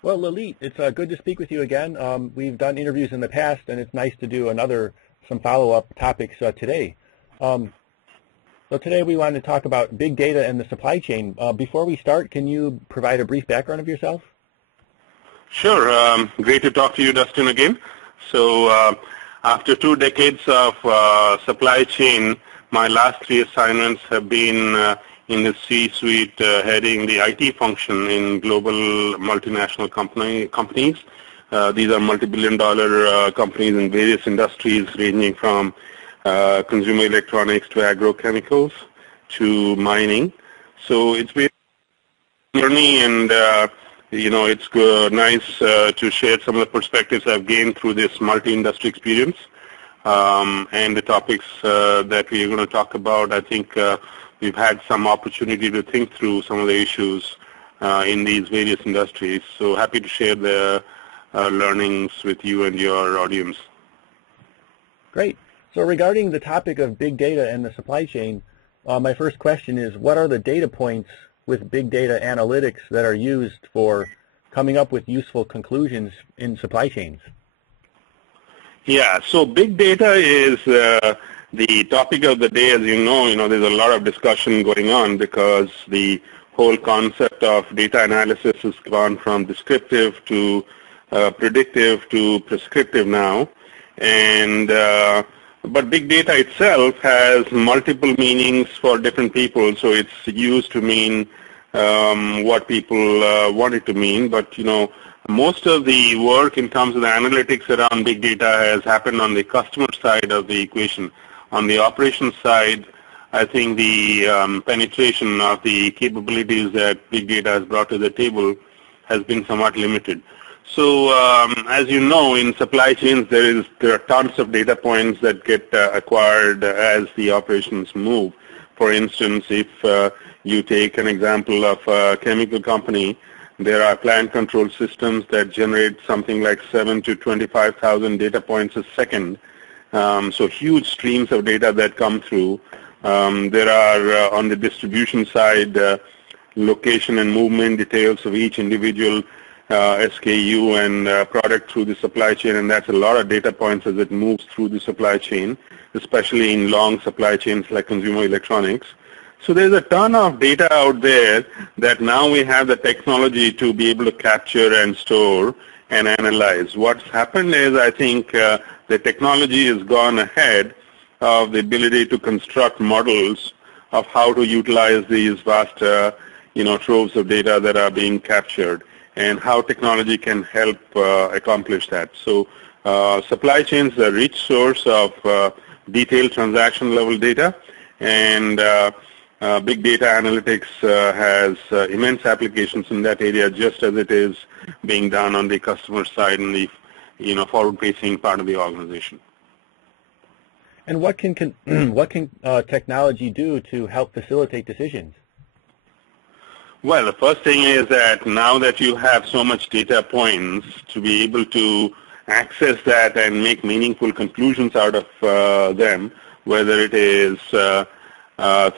Well, Lalit, it's good to speak with you again. We've done interviews in the past, and it's nice to do some follow-up topics today. So today we wanted to talk about big data and the supply chain. Before we start, can you provide a brief background of yourself? Sure. Great to talk to you, Dustin, again. So after 2 decades of supply chain, my last 3 assignments have been in the C-suite heading the IT function in global multinational companies. These are multi-billion-dollar companies in various industries ranging from consumer electronics to agrochemicals to mining. So it's been a journey, and it's nice to share some of the perspectives I've gained through this multi-industry experience. And the topics that we're going to talk about, I think we've had some opportunity to think through some of the issues in these various industries. So happy to share the learnings with you and your audience. Great. So regarding the topic of big data and the supply chain, my first question is, what are the data points with big data analytics that are used for coming up with useful conclusions in supply chains? Yeah, so big data is the topic of the day. As you know, there's a lot of discussion going on because the whole concept of data analysis has gone from descriptive to predictive to prescriptive now. And but big data itself has multiple meanings for different people, so it's used to mean what people want it to mean. But most of the work in terms of the analytics around big data has happened on the customer side of the equation. On the operations side, I think the penetration of the capabilities that big data has brought to the table has been somewhat limited. So as you know, in supply chains, there are tons of data points that get acquired as the operations move. For instance, if you take an example of a chemical company, there are plant control systems that generate something like 7 to 25,000 data points a second. So huge streams of data that come through. There are, on the distribution side, location and movement details of each individual SKU and product through the supply chain, and that's a lot of data points as it moves through the supply chain, especially in long supply chains like consumer electronics. So there's a ton of data out there that now we have the technology to be able to capture and store and analyze. What's happened is, I think, the technology has gone ahead of the ability to construct models of how to utilize these vast, troves of data that are being captured, and how technology can help accomplish that. So supply chains are a rich source of detailed transaction level data, and big data analytics has immense applications in that area, just as it is being done on the customer side and the forward-facing part of the organization. And what can technology do to help facilitate decisions? Well, the first thing is that now that you have so much data points, to be able to access that and make meaningful conclusions out of them, whether it is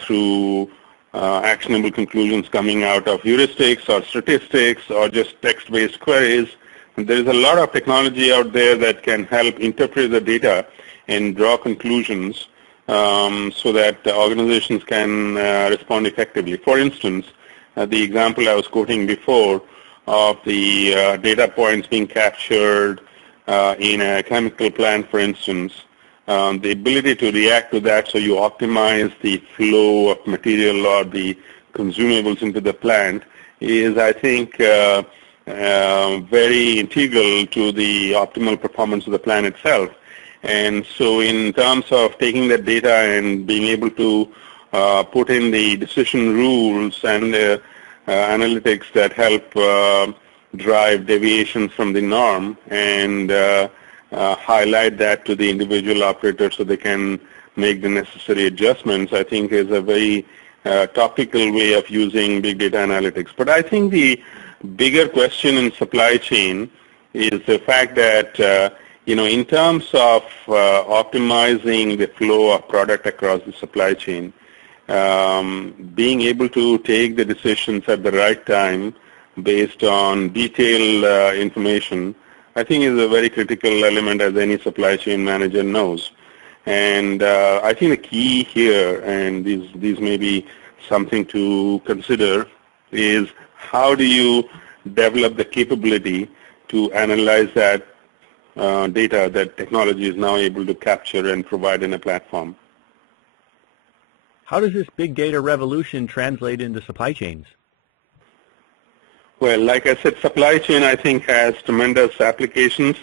through actionable conclusions coming out of heuristics or statistics or just text-based queries, there is a lot of technology out there that can help interpret the data and draw conclusions so that organizations can respond effectively. For instance, the example I was quoting before of the data points being captured in a chemical plant, for instance, the ability to react to that so you optimize the flow of material or the consumables into the plant is, I think, very integral to the optimal performance of the plant itself. And so in terms of taking that data and being able to put in the decision rules and analytics that help drive deviations from the norm and highlight that to the individual operator so they can make the necessary adjustments, I think is a very topical way of using big data analytics. But I think the bigger question in supply chain is the fact that in terms of optimizing the flow of product across the supply chain, being able to take the decisions at the right time based on detailed information, I think is a very critical element, as any supply chain manager knows. And I think the key here, and these may be something to consider, is how do you develop the capability to analyze that data that technology is now able to capture and provide in a platform. How does this big data revolution translate into supply chains? Well, like I said, supply chain, I think, has tremendous applications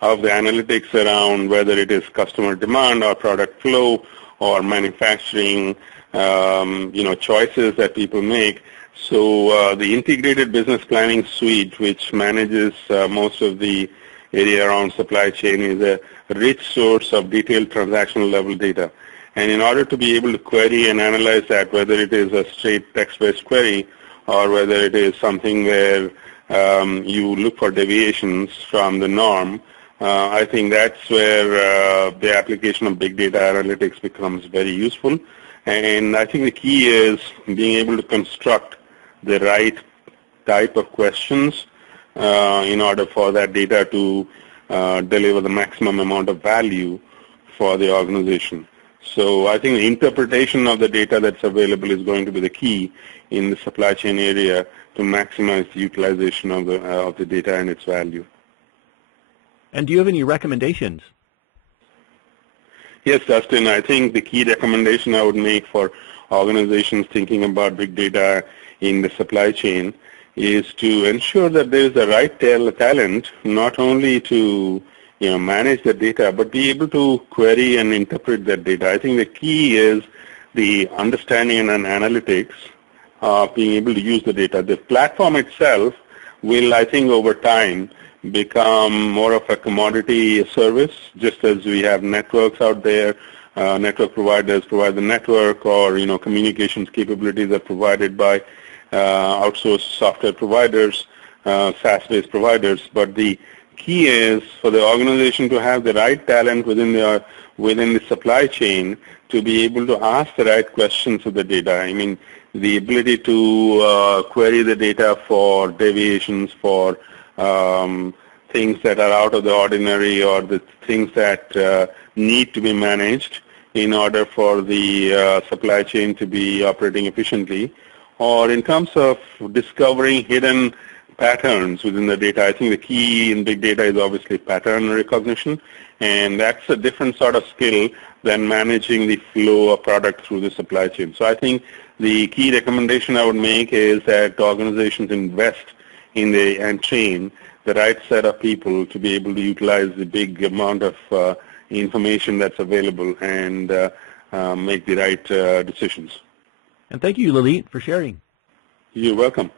of the analytics around whether it is customer demand or product flow or manufacturing, choices that people make. So the integrated business planning suite, which manages most of the area around supply chain, is a rich source of detailed transactional level data. And in order to be able to query and analyze that, whether it is a straight text-based query or whether it is something where you look for deviations from the norm, I think that's where the application of big data analytics becomes very useful. And I think the key is being able to construct the right type of questions in order for that data to deliver the maximum amount of value for the organization. So I think the interpretation of the data that's available is going to be the key in the supply chain area to maximize the utilization of the data and its value. And do you have any recommendations? Yes, Dustin, I think the key recommendation I would make for organizations thinking about big data in the supply chain is to ensure that there is the right talent, not only to manage the data, but be able to query and interpret that data. I think the key is the understanding and analytics of being able to use the data. The platform itself will, I think, over time become more of a commodity service, just as we have networks out there. Network providers provide the network, or communications capabilities are provided by outsourced software providers, SaaS-based providers. But the key is for the organization to have the right talent within the supply chain to be able to ask the right questions of the data. I mean, the ability to query the data for deviations, for things that are out of the ordinary, or the things that need to be managed in order for the supply chain to be operating efficiently. Or in terms of discovering hidden patterns within the data, I think the key in big data is obviously pattern recognition, and that's a different sort of skill than managing the flow of product through the supply chain. So I think the key recommendation I would make is that organizations invest in and train the right set of people to be able to utilize the big amount of information that's available and make the right decisions. And thank you, Lalit, for sharing. You're welcome.